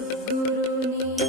सद्गुरुने